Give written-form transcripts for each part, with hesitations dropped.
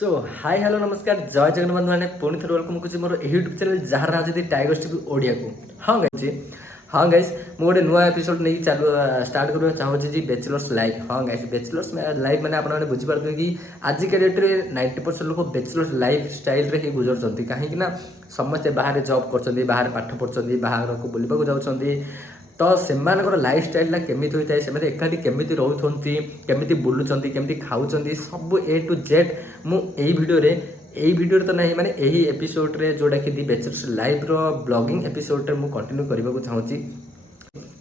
सो hi hello नमस्कार जय जगन बंधु मैंने पुणी थर वेलकम करुँच मोर यूट्यूब चैनल जार नाम जी टाइगर्स टीवी ओडिया को हाँ गाइस मु गोटे नुआ एपिसोड नहीं चालू स्टार्ट करना चाहूँगी जी बैचलर्स लाइफ। हाँ गाइस बैचलर्स लाइफ मैंने आपने बुझीपारे कि आजिका डेट्रे 90% लोग बैचलर्स लाइफ स्टाइल ही गुजर कहीं समस्ते बाहर जॉब कर बाहर पाठ पढ़ुं बाहर को बुलवाक जाऊँगी तो सेमानकर लाइफ स्टाइल केमिति होता है से एकाठी केमिति रोचंती केमिति बुलुचंती केमिति खाऊचंती सब ए टू जेड मु एई वीडियो तो नहीं माने एही एपिसोड रे जोड़ा कि दी बैचलर्स लाइफ रो ब्लॉगिंग एपिसोड रे मु कंटिन्यू करबा को चाहूची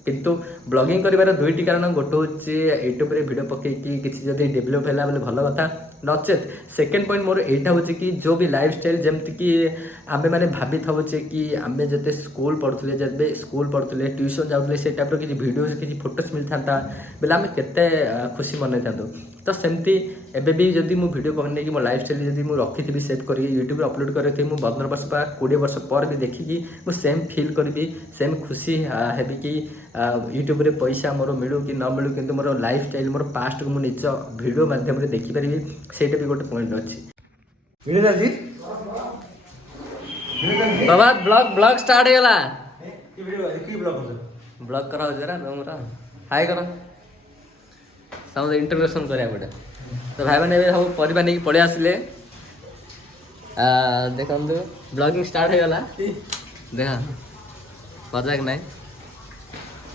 किंतु ब्लॉगिंग करिवार दुईटी कारण गोटे होचे यूट्यूब रे वीडियो पकेकी किछि जदी डेवलप हैला बेले भल कथा नचेत सेकेंड पॉइंट मोर एटा होचे कि जो भी लाइफ स्टाइल जेमति कि आमे माने भाबी थाउचे कि आमे जते स्कूल पढ़ुले ट्यूशन जाउले से टाइप रो किछि वीडियोस किछि फोटोस मिलथांता बेले आमे केते खुशी मनै थांतो तो सेमती एबे भी जदि मु वीडियो बने कि मो लाइफ स्टाइल जदि मु रखी सेव करी यूट्यूब अपलोड करथि मु 15 वर्ष बा 20 वर्ष पर भी देखिकी मु सेम फील करबी सेम खुशी हेबी कि यूट्यूब रे पैसा मोर मिलू कि न मिलू किंतु मोर लाइफ स्टाइल मोर पास्ट को मु निज वीडियो माध्यम रे देखि परबी सेटा भी गोटे पॉइंट अछि बाबा ब्लॉग स्टार्ट हेला की वीडियो की ब्लॉग करा जरा हमरा हाय करो सब इंट्रोडक्शन करिया पड़े तो भाई मैंने सब परिवार नहीं पड़े आसिले देखो ब्लॉगिंग स्टार्ट हो गला देखा मजाक नहीं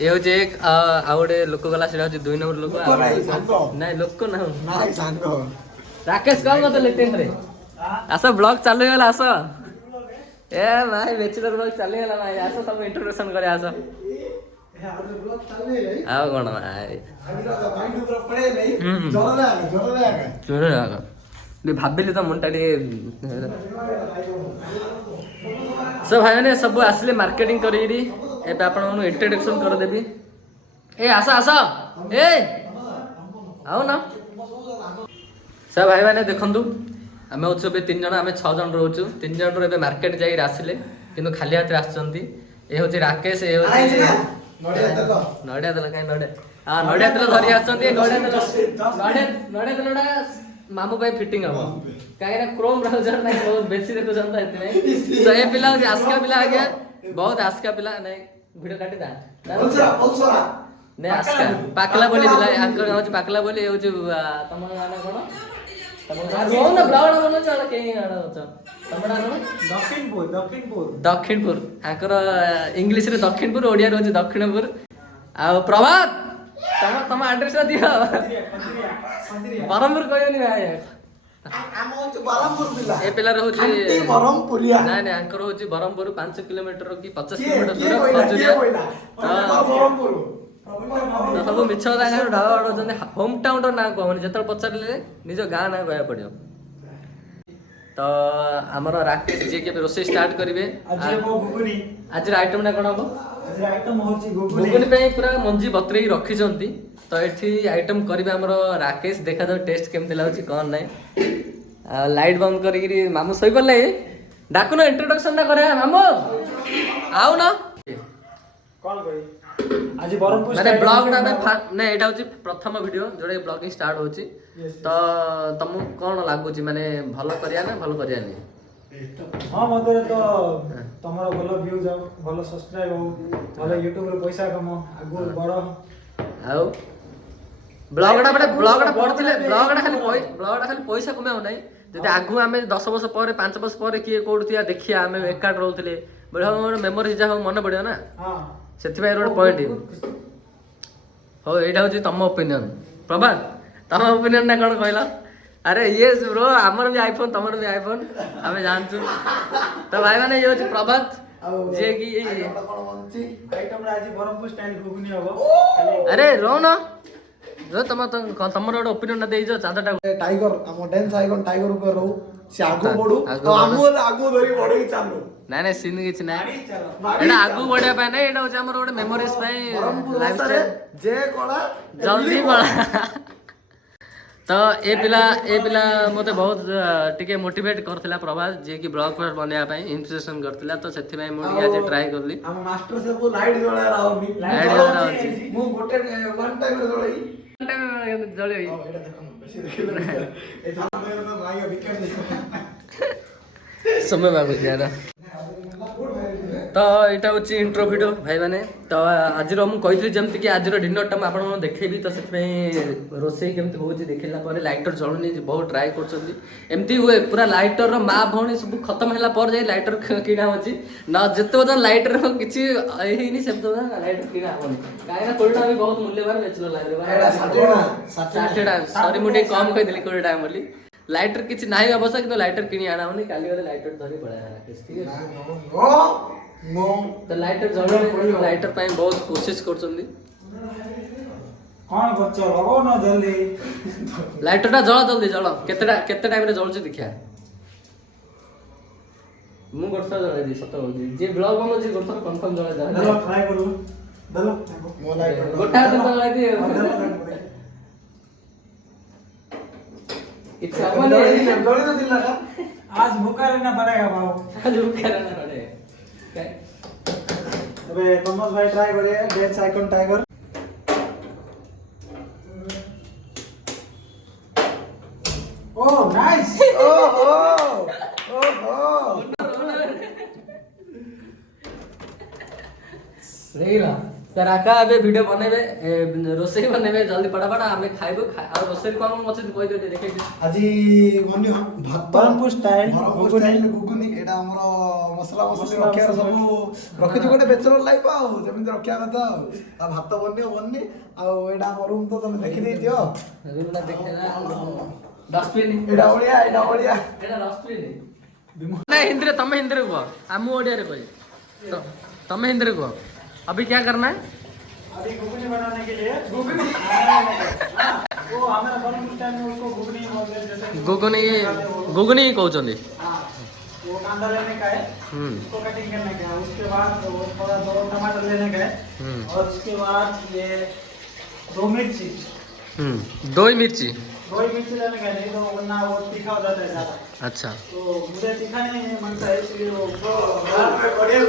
ये हूँ एक आउ गोटे लोक गला से 2 नंबर लोक नहीं लोक ना राकेश कौन मत लेटेन रे आस ब्लॉग चालू गला आस ए भाई बैचलर ब्लॉग चालू गला भाई आस सब इंट्रोडक्शन करे आस आओ कौन भाई भाविली तो मुंडा सब भाई मैंने सब आसिले मार्केटिंग करी एबे आपण इंट्रोडक्शन कर देबी ए आस आस ए आओ ना सब भाई मैंने देखंतु आमे होछु बे 3 जण आमे 6 जण रहउछु 3 जण रे मार्केट जाई आसिले किंतु खाली हाथ आछंती ए होछि राकेश ए होछि नडिया दल काई नडिया दल धरि आछंती नडिया दलडा मामू भाई फिटिंग हम काहे ना क्रोम ब्राउजर नहीं बहुत बेसी देखो जानता है नहीं तो ए पिला होछि आस्का पिला आ गया बहुत आस्का पिला नहीं वीडियो काटी दा पल्सरा नहीं आस्का पाकला बोली पिला आंकर होछि पाकला बोली होछि तम गाना कोन तम ना ब्लाउड बनो चला के गाना होछ तमडा कोन दक्षिणपुर आंकर इंग्लिश रे दक्षिणपुर ओडिया रे होछि दक्षिणपुर आ प्रभात तम एड्रेस दिया बरमपुर कहयोनी भाई ए पिला रहउछि बरमपुरिया नहीं नहीं आंकर होछि बरमपुर 5 किलोमीटर की 50 किलोमीटर दूर खजुरिया बरमपुर तो सब मिछ दांगर ढाड जने होम टाउन रो ना कहनी जतल पचारले निज गां ना कहया पड़ियो तो हमर राकेश जे के रोसे स्टार्ट करिवे आज आइटम ना कोन हो आज आइटम होछि घुगुनी पे पूरा मंजी बतरेई रखी जंती तो एठी आइटम करिवे हमर राकेश देखा दो टेस्ट केमते लागछि कोन नै लाइट बंद करिगिरी मामू सही पड़ले डाकुन इंट्रोडक्शन ना करे मामू आउ ना कॉल करी आज बरमपुर माने ब्लॉग ना नै एटा होछि प्रथम वीडियो जोडे ब्लॉगिंग स्टार्ट होछि तो तमु कोन लागुछि माने भलो करिया ना भलो करिया नै हां मते तो तमरो भलो व्यू जाओ भलो सब्सक्राइब हो भलो YouTube रे पैसा कमो आगु बड़ आउ ब्लॉगडा खाली पैसा कमाओ नहीं जदि आगु आमे 10 वर्ष पर 5 वर्ष पर किए कोडथिया देखिया आमे एकाड रहउतले बड़ हमर मेमोरी जा मन पड़ियो ना हां सेति भाई रोड पॉइंट हो एटा होची तम ओपिनियन प्रभात तम ओपिनियन ना कोन कहला अरे यस ब्रो हमर भी आईफोन तमर भी आईफोन हमें जानछु तो भाई माने ये होची प्रभात जे की आइटम आज बरमपुर स्टाइल घुगुनी हबो अरे रो ना जो तमर गोटे ओपिनियन ना देइजो चादटा टाइगर हम डांस आइकन टाइगर ऊपर रहू से आगो बडू आगो धरी बडई चालू नहीं नहीं सीन किछि ना एटा आगु बढ़िया पाए ना एटा होछ हमर गोटे मेमोरीज पाए लाइफ स्टाइल जे कोला जल्दी पड़ा तो ए पिला मते बहुत टिके मोटिवेट करथिला प्रभास जे कि ब्लॉग पर बनेया पाए इंस्पिरेशन करथिला तो सेथि भाई मु आज ट्राई करली हम मास्टर से वो लाइट जळा रावनी लाइट जळा रावनी मु गोटे वन टाइम रे जळई जळई एटा देखो बेसी देखले ए सामने तो भाई विकेट समय मागुଛି यार तो यहाँ हूँ इंट्रो वीडियो भाई मैंने तो आज मुझे जमी कि आज डिनर मैं आपको देखेबी तो से रोसे केमती हो देखला लाइटर जलुनी बहुत ट्राए करमती हुए पूरा लाइटर माँ भौणी सब खत्म है लाइटर किणा हो ना जिते बता लाइटर किसी से लाइटर किणा हेनी कहीं 20 टाइम भी बहुत मूल्यवान बेचल 60 सॉरी मुझे कम कही 20 टाइम बोली लाइटर किसी ना अवस्था कि लाइटर किणी आना होनी काली गले लाइटर धरी पड़ा तो लाइटर जरूर लाइटर पे बहुत कोशिश कर कौन बच्चा लगो ना जल्दी लाइटर टा जला जल्दी जला केते टाइम रे जलुची देखिया मु गोठा जला दी सत होजी जे ब्लॉग बनो जे गोठा कंफर्म जला जा दलो ट्राई करू दलो मो लाइटर गोठा तो जला दी इच्छा बने जल्दी ना दिला का आज भूखा रहना पड़ेगा बाबू आज भूखा रहना पड़ेगा अबे तोमस भाई ट्राई करिए death icon tiger oh nice देखिला सर आका अबे वीडियो बनेबे रोसई बनेबे जल्दी फटाफट हमें खाइबो और रोसई कोन मछे कोइ दे देखे আজি बन्य भात बरमपुर स्टाइल गुगुनी एटा हमर मसला मसली रखिया सब रखि जो गोटे बेचलर लाइफ आ जमिन रखिया कथा आ भात बन्नी आ एटा हमर रूम तो तुम देखि दै दियो रूम ना देखला डस्टबिन एटा ओडिया एटा डस्टबिन ना हिंदी रे तमे हिंदी रे को आमु ओडिया रे कहि तो तमे हिंदी रे को अभी क्या करना है अभी घुगनी बनाने के लिए घुगनी वो हमारा बरमपुर स्टाइल में उसको घुगनी बोलते हैं जैसे गुगनी कहउचंदी हां वो कांदा लेने का है उसको कटिंग करने का है उसके बाद वो थोड़ा 2 टमाटर लेने का है और उसके बाद ये 2 मिर्ची दो ही मिर्ची लेने का नहीं तो वरना वो तीखा हो जाता है ज्यादा अच्छा तो मुझे तीखा नहीं मनता है इसलिए वो बढ़िया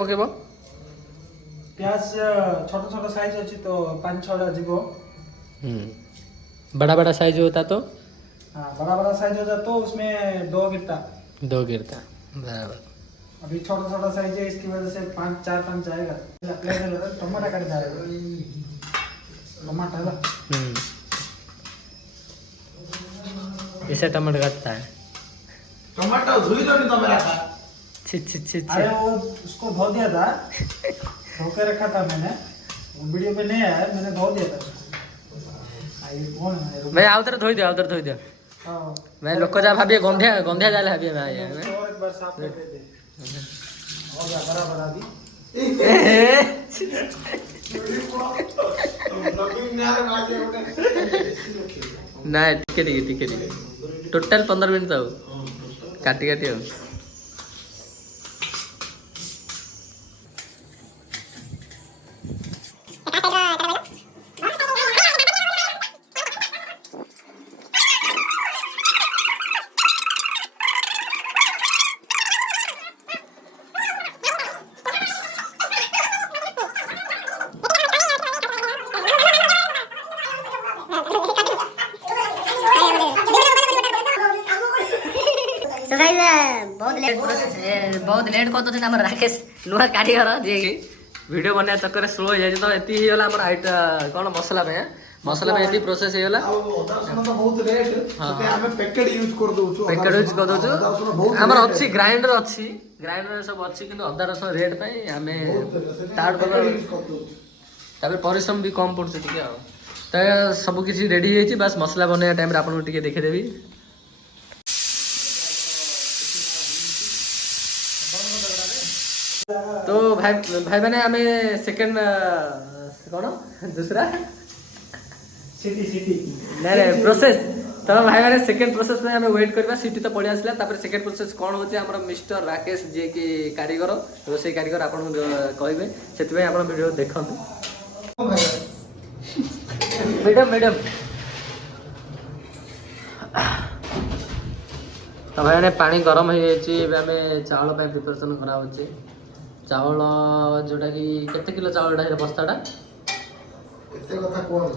पकेबो प्याज छोटा साइज अच्छी तो 5-6 जीवो बड़ा साइज होता तो हाँ बड़ा साइज हो जाता तो उसमें 2 गिरता बराबर अभी छोटा साइज है इसकी वजह से 4-5 जाएगा टमाटर काट डालेगा टमाटर ऐसा टमाटर काटता है टमाटर धुई लो नहीं तो मेरा खा छी अरे वो उसको धो दिया था धो के रखा था मैंने वो वीडियो पे नहीं आया मैंने धो दिया था ये कौन है मैं आउतर धोई दियो हां मैं लोक जा भाबिए गंधिया जाले भाबिए मैं और एक बार साफ कर देते हो गया बराबर आदि ना टिके टोटल 15 मिनट तो काटी हो तो गाइस बहुत लेट करते थे हमर राकेश नुआ कारीगर जे वीडियो बनया चक्कर स्लो हो जाय तो एती ही होला हमर आइट कोन मसाला में एती प्रोसेस हे होला अदा सुन तो बहुत रेट तो हमें पैकेट यूज कर दउ हमर अच्छी ग्राइंडर सब अच्छी किंतु अदा रस रेट पई हमें स्टार्ट कर तापर परिश्रम भी कम पड़छ ठीक तो सब किसी रेडी है बस मसला बनया टाइम रे आपन टिके देखे देबी तो भाई मैंने हमें सेकंड कौन दूसरा सिटी नहीं प्रोसेस तो भाई मैंने सेकंड प्रोसेस में हमें वेट करबा सिटी तो पड़ी आसला तापर सेकंड प्रोसेस कौन होचे हमर मिस्टर राकेश जे की कारीगर रोसई कारीगर आपन कहबे सेति में आपन वीडियो देखंतु मैडम तो भाई पानी गरम हो जाए चावल प्रिपरेसन करा चावल जोटा कि केते किलो चावल बस्ताटा एते कथा कोन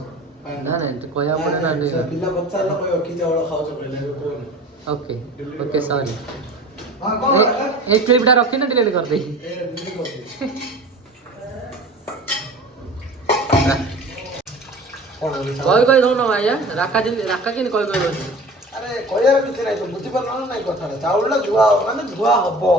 ना ना कहया पड़े ना पिला बच्चा ला कोई अखी चावल खाओ पहले कोन ओके ओके सॉरी हां कोन एक क्लिपटा रखी ना डिलीट कर दे ए डिलीट कर दे कई दौन भाई राका कि कई अरे कहयार किछ नै तो बुझि पर नै कथा चावल धुआ माने धुआ हबो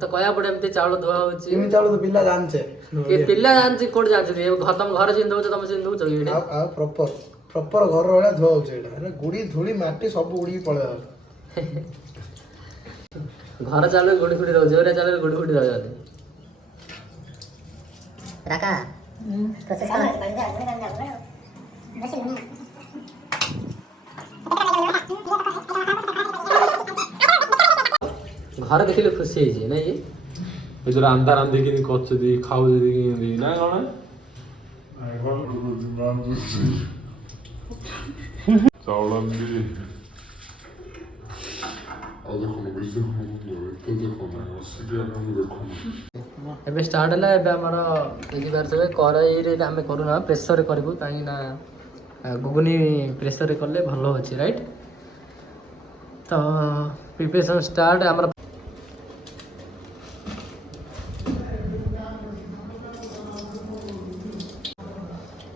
तो कहया पड़े एमती चावल धुआ होची किमी चावल तो पिला जानछे के पिल्ला जानछि कोड जानछि तुम घर सिन दउछ तुम सिन दउछ कि आ प्रॉपर घर वाला धुआ होछ एटा अरे गुडी धूली माटी सब उडी पळे घर चालू गुडी गुडी रह जोरे चालू गुडी गुडी रह जाते राका प्रोसेस कर घर देखिले खुशी है ना ये जो रांधा रांधि कि करछदी खाउछदी कि ना कोन चावलांनी देखो एबे स्टार्ट हला एबे हमर देखि बार से कड़ाई रे हम करूना प्रेशर रे करबू ताकि ना गुगुनी प्रेशर रे करले भलो होची राइट तो प्रिपरेशन स्टार्ट हमर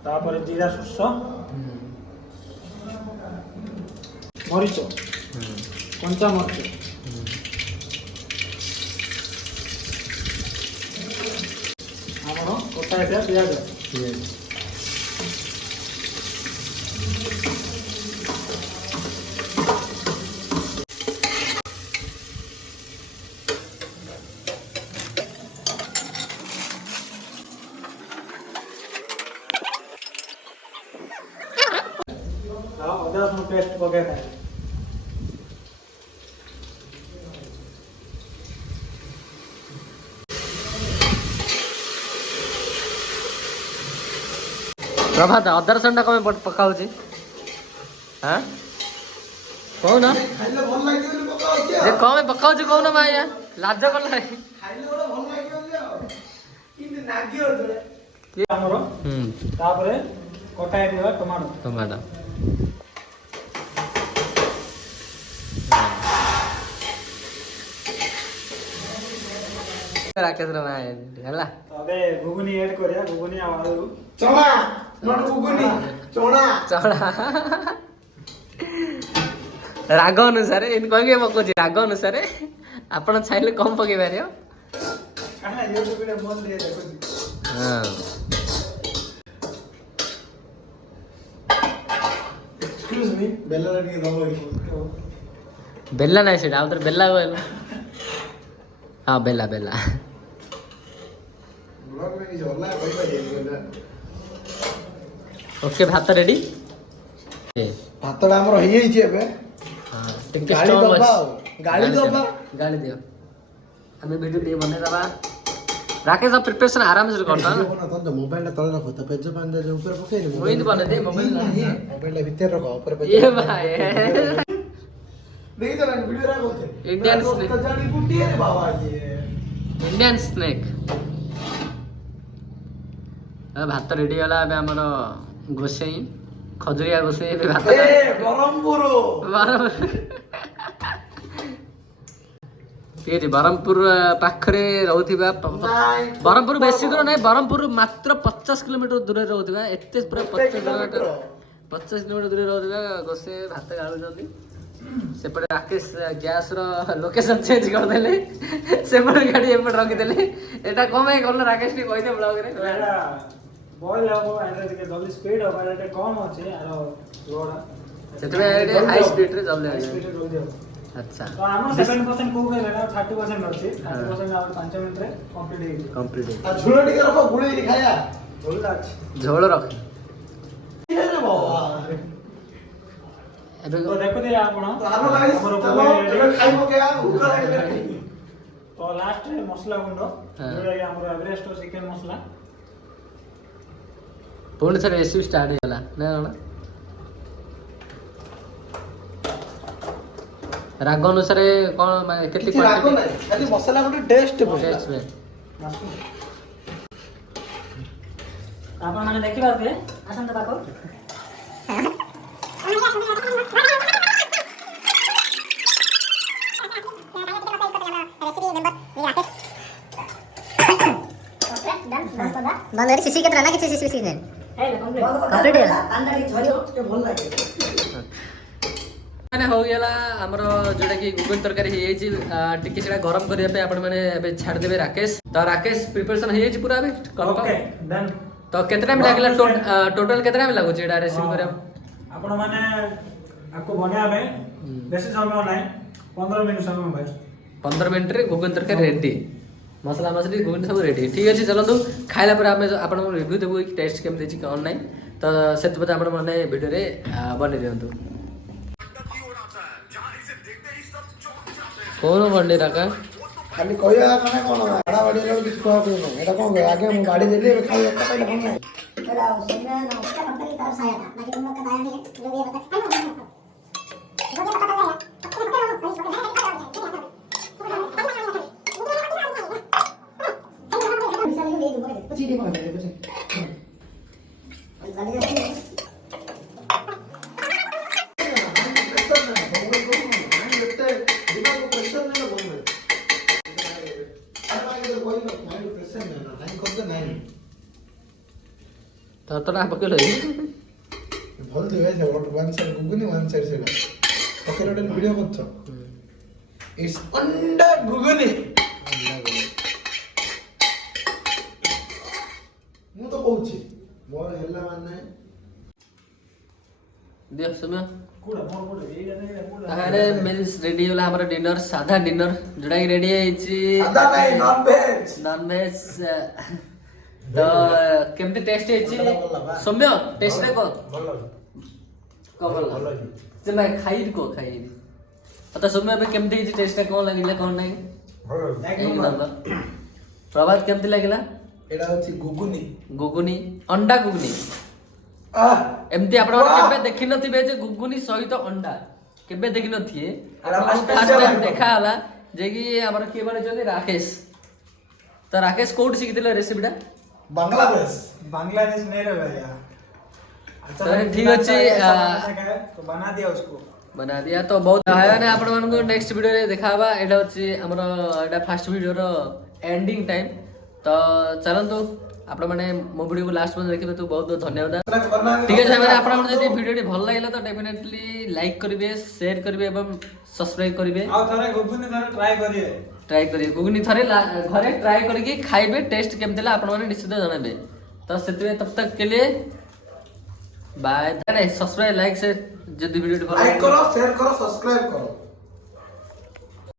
तापर जीरा शस्य मरीच कंचा मरीच ଆମର କଟା ହେଇଥିବା ପିଆଜ ଆଉ ଅଦା ରସୁଣ ପେଷ୍ଟ ପକେଇବା प्रभात अदर संडा कमे पकाउची हां कौन खाइले भल लागियो नि पकाओ के जे कमे पकाउची कौन माया लाज कला खाइले ओडा भल लागियो नि किंतु नागियो କି ଆମର ତାପରେ କଟା ହେଇଥିବା ଟମାଟୋ टमाटो राकेश रे माया ହେଲା ଏବେ ଘୁଗୁନି ଏଡ୍ କରିବା ଘୁଗୁନି ଆଉ ଆଳୁ चोणा नट गुगुनी चोणा चढ़ा राग अनुसार इन कह पकाउची राग अनुसार आपण चाहिले कम पके पारियो କାହିଁକି ୟୁଟ୍ୟୁବରେ ମନ দিয়ে ଦେଖୁଛି हां एक्सक्यूज मी बेला रे दबो बेला नाही सेटा आउतर बेला गल हां बेला बेला ब्लॉग में जोरला कोई बाजे ओके भात रेडी भातडा हमर होई छि एबे हां टिके गाली स्टॉप दबा अछि गाली दबा गाली दियो हमें वीडियो टे बने दबा राकेश अब प्रिपरेशन आराम से करता ना तो मोबाइल ला तळे रखो तो पेज पान दे ऊपर पके दे वही तो बने दे मोबाइल मोबाइल ला भीतर रखो ऊपर पेज ये भाई देखि तो ना वीडियो रा बोलते इंडियन स्नैक। तो जानी गुटी है बाबा ये इंडियन स्नैक भात रेडी होला अब हमर गोसेई खजुरिया गोसेई भात ए ब्रह्मपुर ठीक है बरहमपुर पाखरे रहउथिबा बरहमपुर बेसी दूर नहीं बरहमपुर मात्र 50 किलोमीटर दूर रहउथिबा एते पूरा 50 किलोमीटर दूर रहउथिबा गोसे भात गाळु जल्दी सेपटे राकेश गैस रो लोकेशन चेंज कर देले सेपटे गाड़ी एपट रखि देले एटा कमे करलो राकेश टी कहि दे ब्लॉग रे ଏଇଟା ବଏଲ ହବ ଏଇଟା ଟିକେ ଜଲ୍ଦି ସ୍ପିଡ୍ ହବ ଏଇଟା ଟିକେ କମ୍ ଅଛି ଆର ରୋଡ सेतबे एटे हाई स्पीड रे जल्दी आ ସ୍ପିଡ୍ ଜଲ୍ଦି ହବ अच्छा ତ ଆମର 70% କୋଉ କହିଲେ ନା 30% ଅଛି 30% ଆଉ 5 ମିନିଟ୍ ରେ କମ୍ପ୍ଲିଟ୍ ହେଇଯିବ कंप्लीट आ झुलो टिके रखो गुळी खाया ଭଲ ଅଛି झोल रख ये रे बाबा एबे ତ ଦେଖୁଥିବେ ଆପଣ तो हालो गाइस ଆମର चलो ଘୁଗୁନି ready। एबे खाइबो के आ भूख लागले ତ ଲାଷ୍ଟ ରେ ମସଲା ଗୁଣ୍ଡ ହଁ। ଯୋଉଟା କି ଆମର ଏଭରେଷ୍ଟ ଚିକେନ ମସଲା पुणी थरे रेसिपी स्टार्ट होला ना ना ରାଗ ଅନୁସାରେ କ'ଣ ମାନେ କେତେ କିଛି ରାଗ ନାହିଁ ଖାଲି ମସଲା ଗୋଟେ ଟେଷ୍ଟ ଟେଷ୍ଟ ହୁଏ। ଆପଣ ମାନେ ଦେଖିପାରୁଥିବେ ଆସନ୍ତୁ ପାଖକୁ। बंद है सीसी केतना ना किसी सीसी ने कंप्लीट है कांदा की झरियो के भल लागे ମାନେ ହଉ ଗଲା ଆମର ଯୋଉଟା କି ଗୁଗୁନି ତରକାରୀ ହେଇଯାଇଛି ଟିକେ ସେଟା ଗରମ କରିବା ପାଇଁ ଆପଣ ମାନେ ଏବେ ଛାଡ଼ିଦେବେ ରାକେଶ। ତ ରାକେଶ ପ୍ରିପାରେସନ ହେଇଯାଇଛି ପୁରା ଏବେ ଓକେ ଦେନ୍ ତ କେତେ ଟାଇମ୍ ଲାଗିଲା ଟୋଟାଲ କେତେ ଟାଇମ୍ ଲାଗୁଛି ଏଟା ରେସିପି କରିବା? ଆପଣ ମାନେ ଆକୁ ବନେଇବା ପାଇଁ ବେଶୀ ସମୟ ନାହିଁ 15 ମିନିଟ୍ ସମୟ ଭାଇ। 15 ମିନିଟ୍ରେ ଗୁଗୁନି ତରକାରୀ ରେଡି। ମସଲା ମସଲି ଗୁଗୁନି ସବୁ ରେଡି। ଠିକ୍ ଅଛି ଚାଲନ୍ତୁ ଖାଇଲା ପରେ ଆମେ ଆପଣଙ୍କୁ ରିଭ୍ୟୁ ଦେବୁ କି ଟେଷ୍ଟ କେମିତି ହେଇଛି କ'ଣ ନାହିଁ। ତ ସେଥିପାଇଁ ଆପଣ ମାନେ ଭିଡ଼ିଓରେ ବନେଇ ଦିଅନ୍ତୁ। କौन बर्थडे रखा ଖାଲି କହିବା ମାନେ କ'ଣ ବାଡ଼ା ବାଡ଼ି ହେଲା କିଛି କୁହା କୁହି ନାହିଁ ଏଇଟା କ'ଣ କହ ଆଗେ ମୁଁ ବାଡ଼ି ଦେଲି ଏବେ ଖାଇ ଏକା ପାଇଲେ ଭଲ ନାହିଁ तेरा उसने ना उसका कंपनी की तरफ से आया था बाकी तुम लोग का आया नहीं है जो ये बता ତତଟା ପକେଇଲ ଭଲ ଥିବେ ୱାନ୍ ସାଇଡ୍ ଗୁଗୁନି ୱାନ୍ ସାଇଡ୍ ସେଇଟା ପକେଇଲେ ଗୋଟେ ଭିଡ଼ିଓ କରୁଛ ଇଟ୍ସ ଅଣ୍ଡା ଗୁଗୁନି ମୁଁ ତ କହୁଛି ମୋର ହେଲା ମାନେ ଦିଅ ସମୟ କୋଡା ମୋର କୋଡା ଏଇଟା ଏଇଟା କୋଡା ତାହେଲେ ମିଲ୍ସ ରେଡି ହେଲା ଆମର ଡିନର ସାଧା ଡିନର ଯୋଉଟା କି ରେଡି ହେଇଛି ସାଧା ନାହିଁ ନନଭେଜ ନନଭେଜ। ତ କେମିତି ଟେଷ୍ଟ ହେଇଛି ସୌମ୍ୟ ଟେଷ୍ଟ ରେ କହ ଭଲ ଯେ ଭାଇ ଖାଇବି କହ ଖାଇବି ତ ସୌମ୍ୟ ଏବେ କେମିତି ହେଇଛି ଟେଷ୍ଟ ଟା କ'ଣ ଲାଗିଲା କ'ଣ ନାହିଁ? ପ୍ରଭାତ କେମିତି ଲାଗିଲା? ଏଇଟା ହଉଛି ଗୁଗୁନି ଗୁଗୁନି ଅଣ୍ଡା ଗୁଗୁନି ଏମିତି ଆପଣ କେବେ ଦେଖିନଥିବେ ଯେ ଗୁଗୁନି ସହିତ ଅଣ୍ଡା କେବେ ଦେଖିନଥିବେ। ଫାର୍ଷ୍ଟ ଟାଇମ୍ ଦେଖା ହେଲା ଯେ କି ଆମର କିଏ ବନେଇଛନ୍ତି ରାକେଶ। ତ ରାକେଶ କୋଉଠି ଶିଖିଥିଲେ ରେସିପିଟା? ବାଂଲାଦେଶ बांग्लादेश नहीं रहे भैया। तो ठीक अच्छे तो बना दिया उसको बना दिया तो बहुत है ना आपण मानको नेक्स्ट वीडियो रे देखाबा एटा अछि हमर एटा फर्स्ट वीडियो रो एंडिंग टाइम। तो चलंतु आपण माने मो वीडियो को लास्ट में देखिबे तो बहुत बहुत धन्यवाद। ठीक है माने आपण माने जदी वीडियो टी भल लागला तो डेफिनेटली लाइक करिवे शेयर करिवे एवं सब्सक्राइब करिवे आ थरे गुगुनी थरे ट्राई करिए गुगनी थरे घरे ट्राई करके खाइबे टेस्ट केमते ला आपण माने निश्चित जणाबे। तो सेतवे तब तक के लिए बाय। सब्सक्राइब लाइक शेयर जदी वीडियो लाइक करो शेयर करो सब्सक्राइब करो।